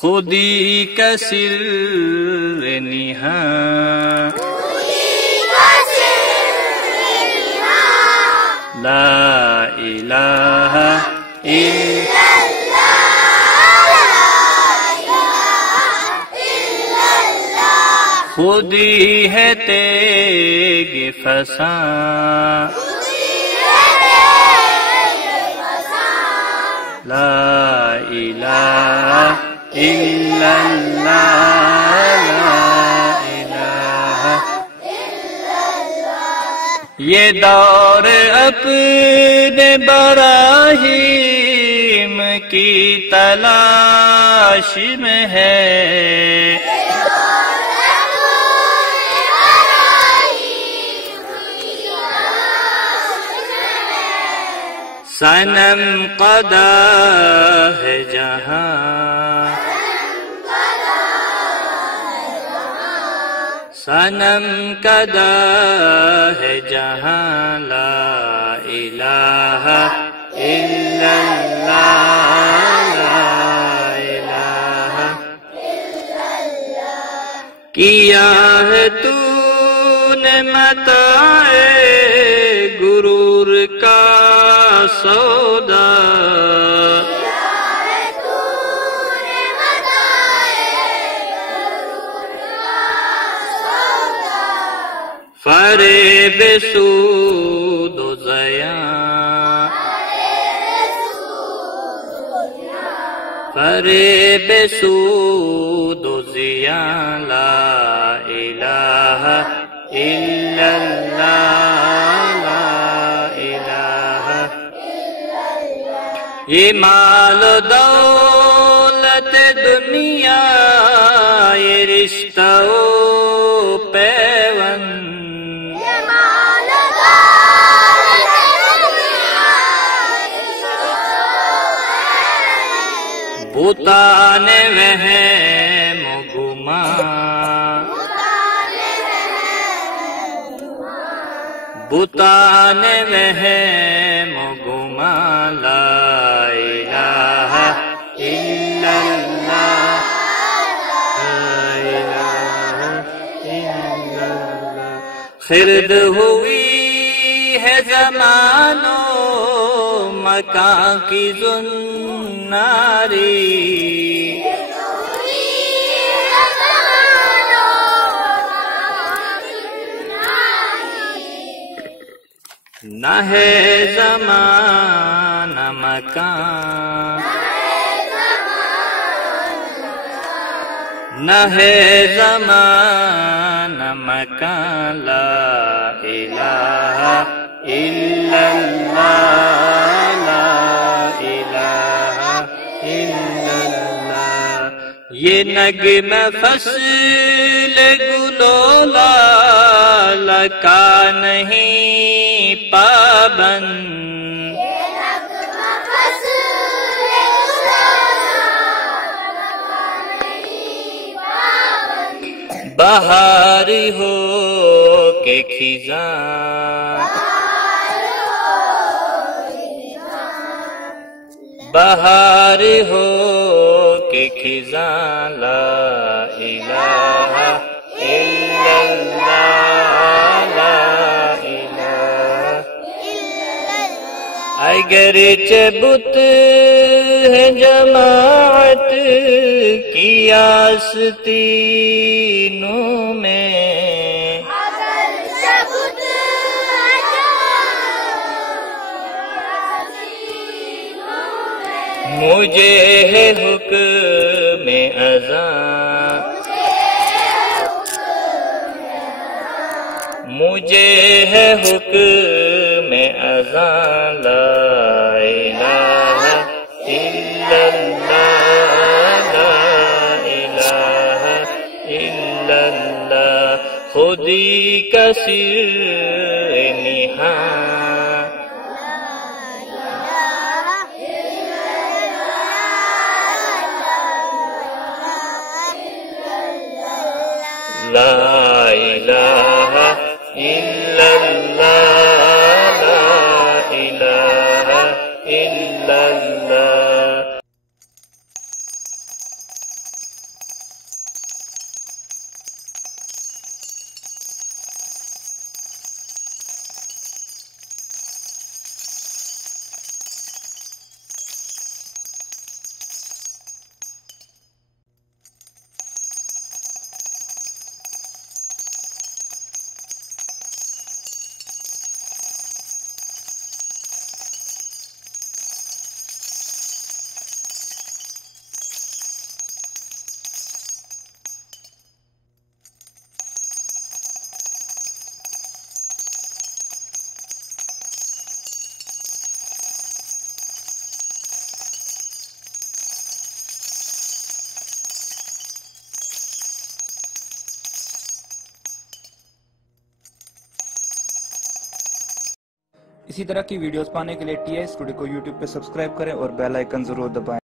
خودی کا سر نہاں، لا الہ الا خودی ہے تیگ فساں، لا الہ الا اللہ، لا الہ الا اللہ۔ یہ دور اپنے براہیم کی تلاش میں ہے، صنم قدا ہے جہاں، صنم قدا ہے جہاں، لا الہ الا اللہ، لا الہ الا اللہ۔ کیا ہے تو نے متاع غرور کا سودا، فریب سود و زیاں، فریب سود و زیاں، لا الہ الا اللہ، لا الہ الا اللہ۔ یہ مال و دولت دنیا، یہ رشتہ و پیوند، بتان وہم و گمان، بتان وہم و گمان، لا الہ الا اللہ، لا الہ الا اللہ۔ خرد ہوئی ہے زمان و مکان کی زناری، نہ ہے زمان مکان، نہ ہے زمان مکان، لا الہ الا اللہ، لا الہ الا اللہ۔ یہ نغمہ فصل گلو لال کا نہیں پابند، بہار ہو کے خزاں، بہار ہو کے خزاں، لا الہ الا اللہ، لا الہ الا اللہ۔ اگرچہ بت ہے جماعت کی آستینوں میں، مجھے ہے حکم اذاں، مجھے ہے حکم اذاں، لا الہ الا اللہ، لا الہ الا اللہ۔ خودی کا سر نہاں، لا الہ الا اللہ، لا الہ الا اللہ۔ اسی طرح کی ویڈیوز پانے کے لیے ٹی اسٹوڈیو کو یوٹیوب پہ سبسکرائب کریں اور بیل آئیکن ضرور دبائیں۔